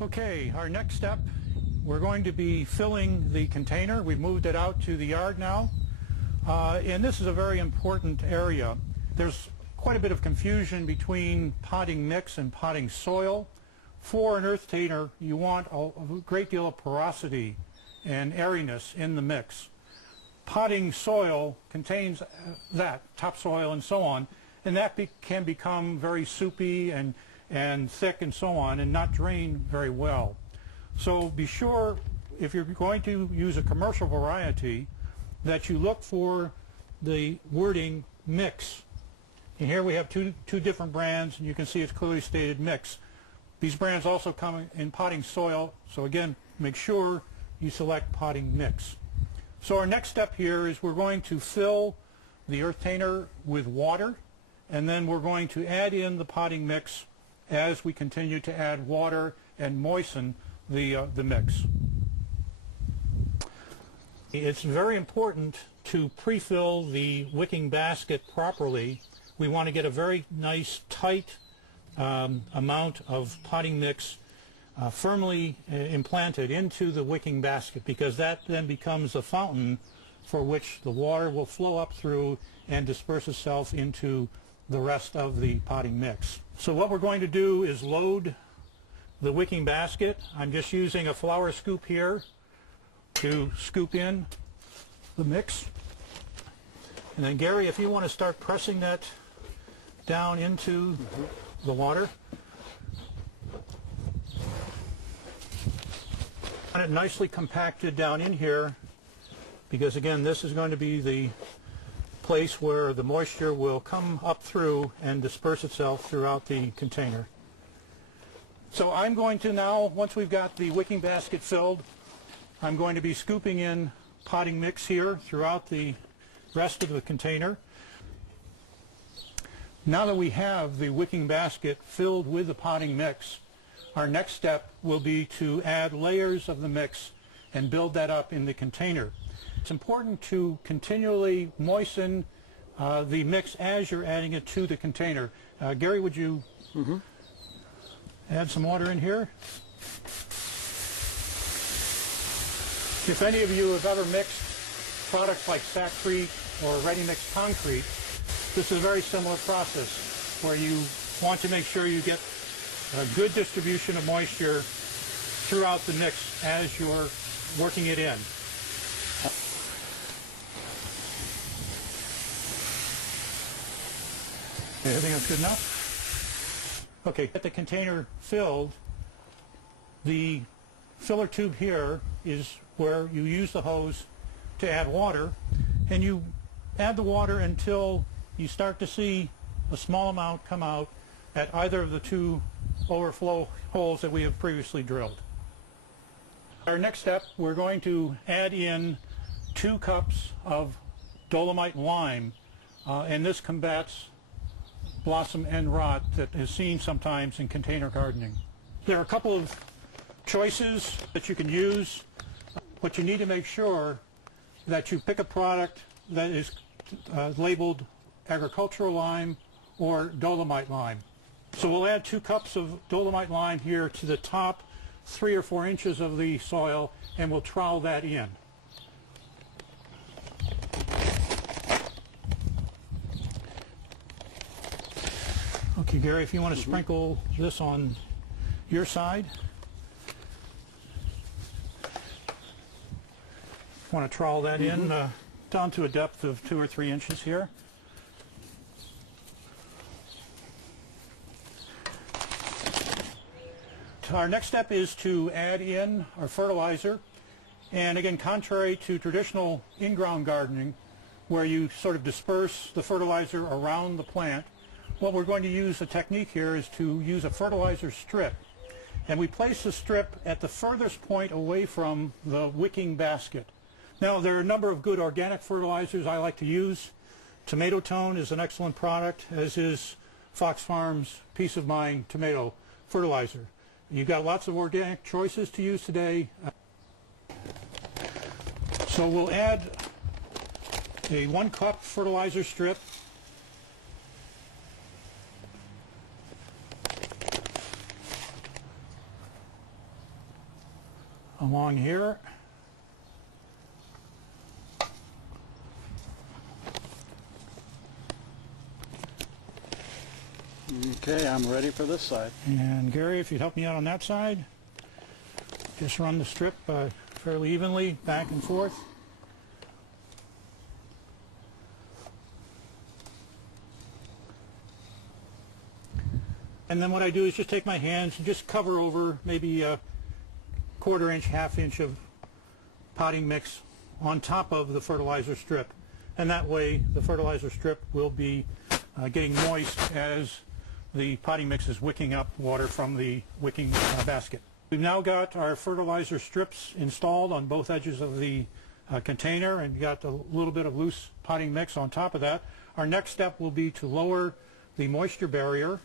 Okay, our next step, we're going to be filling the container. We've moved it out to the yard now. And this is a very important area. There's quite a bit of confusion between potting mix and potting soil. For an earthtainer, you want a great deal of porosity and airiness in the mix. Potting soil contains that, topsoil and so on, and that can become very soupy and thick and so on, and not drain very well. So be sure, if you're going to use a commercial variety, that you look for the wording mix. And here we have two different brands, and you can see it's clearly stated mix. These brands also come in potting soil, so again, make sure you select potting mix. So our next step here is we're going to fill the earthtainer with water, and then we're going to add in the potting mix as we continue to add water and moisten the mix. It's very important to pre-fill the wicking basket properly. We want to get a very nice tight amount of potting mix firmly implanted into the wicking basket, because that then becomes a fountain for which the water will flow up through and disperse itself into the rest of the potting mix. So what we're going to do is load the wicking basket. I'm just using a flour scoop here to scoop in the mix. And then Gary, if you want to start pressing that down into the water. Want it nicely compacted down in here, because again, this is going to be the place where the moisture will come up through and disperse itself throughout the container. So I'm going to now, once we've got the wicking basket filled, I'm going to be scooping in potting mix here throughout the rest of the container. Now that we have the wicking basket filled with the potting mix, our next step will be to add layers of the mix and build that up in the container. It's important to continually moisten the mix as you're adding it to the container. Gary, would you add some water in here? If any of you have ever mixed products like Sackcrete or ready-mix concrete, this is a very similar process where you want to make sure you get a good distribution of moisture throughout the mix as you're working it in. Okay, I think that's good enough. Okay, get the container filled. The filler tube here is where you use the hose to add water, and you add the water until you start to see a small amount come out at either of the two overflow holes that we have previously drilled. Our next step, we're going to add in 2 cups of dolomite lime, and this combats blossom end rot that is seen sometimes in container gardening. There are a couple of choices that you can use, but you need to make sure that you pick a product that is labeled agricultural lime or dolomite lime. So we'll add 2 cups of dolomite lime here to the top 3 or 4 inches of the soil, and we'll trowel that in. Okay, Gary, if you want to sprinkle this on your side. Want to trowel that in down to a depth of 2 or 3 inches here. Our next step is to add in our fertilizer, and again, contrary to traditional in-ground gardening where you sort of disperse the fertilizer around the plant, what we're going to use, a technique here, is to use a fertilizer strip, and we place the strip at the furthest point away from the wicking basket. Now, there are a number of good organic fertilizers I like to use. Tomato Tone is an excellent product, as is Fox Farms Peace of Mind tomato fertilizer. You've got lots of organic choices to use today. So we'll add a 1 cup fertilizer strip. along here. Okay, I'm ready for this side. And Gary, if you'd help me out on that side, just run the strip fairly evenly back and forth. And then what I do is just take my hands and just cover over maybe a quarter inch, half inch of potting mix on top of the fertilizer strip. And that way the fertilizer strip will be getting moist as the potting mix is wicking up water from the wicking basket. We've now got our fertilizer strips installed on both edges of the container, and got a little bit of loose potting mix on top of that. Our next step will be to lower the moisture barrier.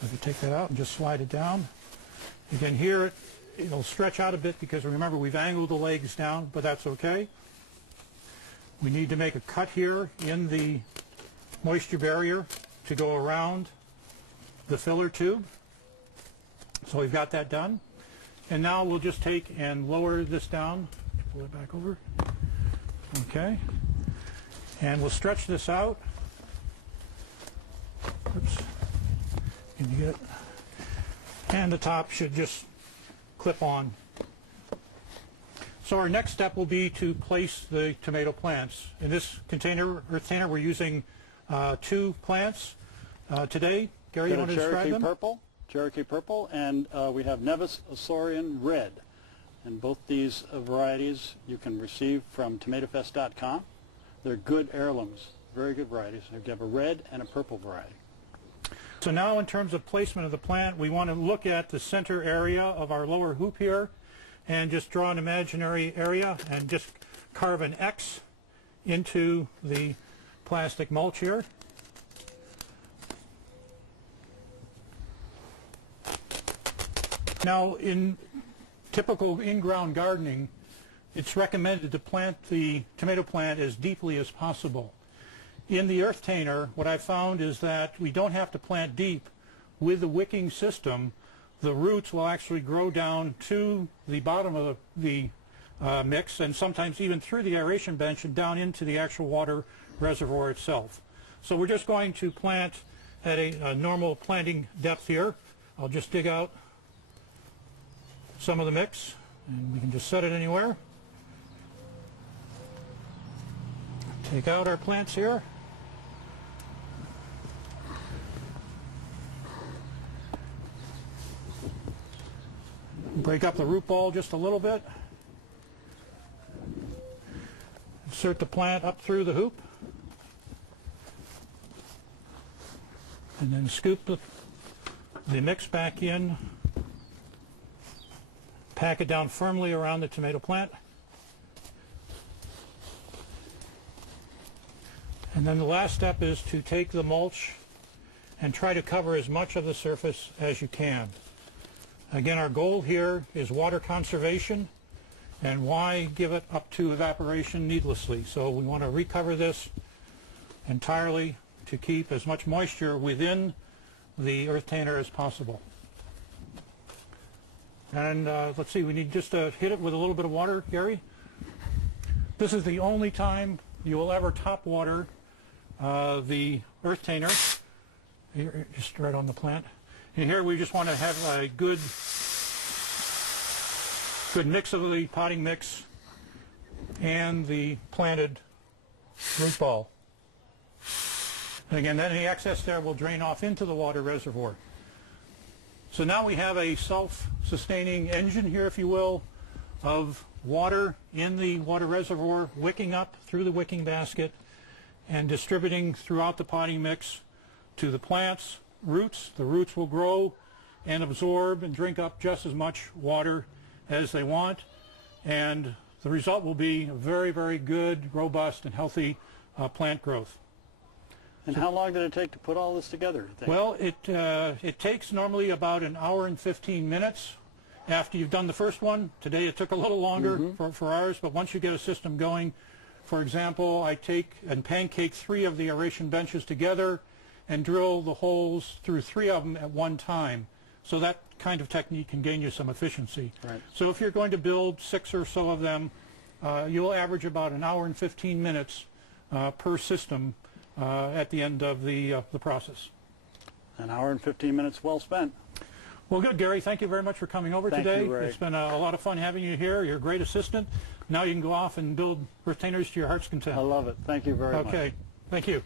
So if you take that out and just slide it down, again here it'll stretch out a bit because remember we've angled the legs down, but that's okay. We need to make a cut here in the moisture barrier to go around the filler tube. So we've got that done. And now we'll just take and lower this down. Pull it back over. Okay. And we'll stretch this out. Oops. Can you get it? And the top should just clip on. So our next step will be to place the tomato plants. In this container, earthTainer, we're using 2 plants today. Gary, you want to describe them? Cherokee Purple, and we have Nevis Açorian Red. And both these varieties you can receive from TomatoFest.com. They're good heirlooms, very good varieties. You have a red and a purple variety. So now in terms of placement of the plant, we want to look at the center area of our lower hoop here and just draw an imaginary area and just carve an X into the plastic mulch here. Now, in typical in-ground gardening, it's recommended to plant the tomato plant as deeply as possible. In the earthTainer, what I've found is that we don't have to plant deep. With the wicking system, the roots will actually grow down to the bottom of the mix, and sometimes even through the aeration bench and down into the actual water reservoir itself. So we're just going to plant at a normal planting depth here. I'll just dig out some of the mix, and we can just set it anywhere. Take out our plants here. Break up the root ball just a little bit. Insert the plant up through the hoop. And then scoop the mix back in. Pack it down firmly around the tomato plant. And then the last step is to take the mulch and try to cover as much of the surface as you can. Again, our goal here is water conservation, and why give it up to evaporation needlessly? So we want to recover this entirely to keep as much moisture within the earthTainer as possible. And let's see, we need just to hit it with a little bit of water, Gary. This is the only time you will ever top water the earthTainer. Here, just right on the plant. And here we just want to have a good mix of the potting mix and the planted root ball. And again, then any excess there will drain off into the water reservoir. So now we have a self-sustaining engine here, if you will, of water in the water reservoir, wicking up through the wicking basket and distributing throughout the potting mix to the plants' roots. The roots will grow and absorb and drink up just as much water as they want, and the result will be a very, very good, robust, and healthy plant growth. And how long did it take to put all this together, you think? Well, it takes normally about an hour and 15 minutes after you've done the first one. Today it took a little longer for ours, but once you get a system going, for example, I take and pancake 3 of the aeration benches together and drill the holes through 3 of them at one time. So that kind of technique can gain you some efficiency. Right. So if you're going to build 6 or so of them, you'll average about an hour and 15 minutes per system at the end of the process. An hour and 15 minutes well spent. Well, good, Gary. Thank you very much for coming over Thank today. you, Ray. It's been a lot of fun having you here. You're a great assistant. Now you can go off and build earthtainers to your heart's content. I love it. Thank you very much. Okay. Thank you.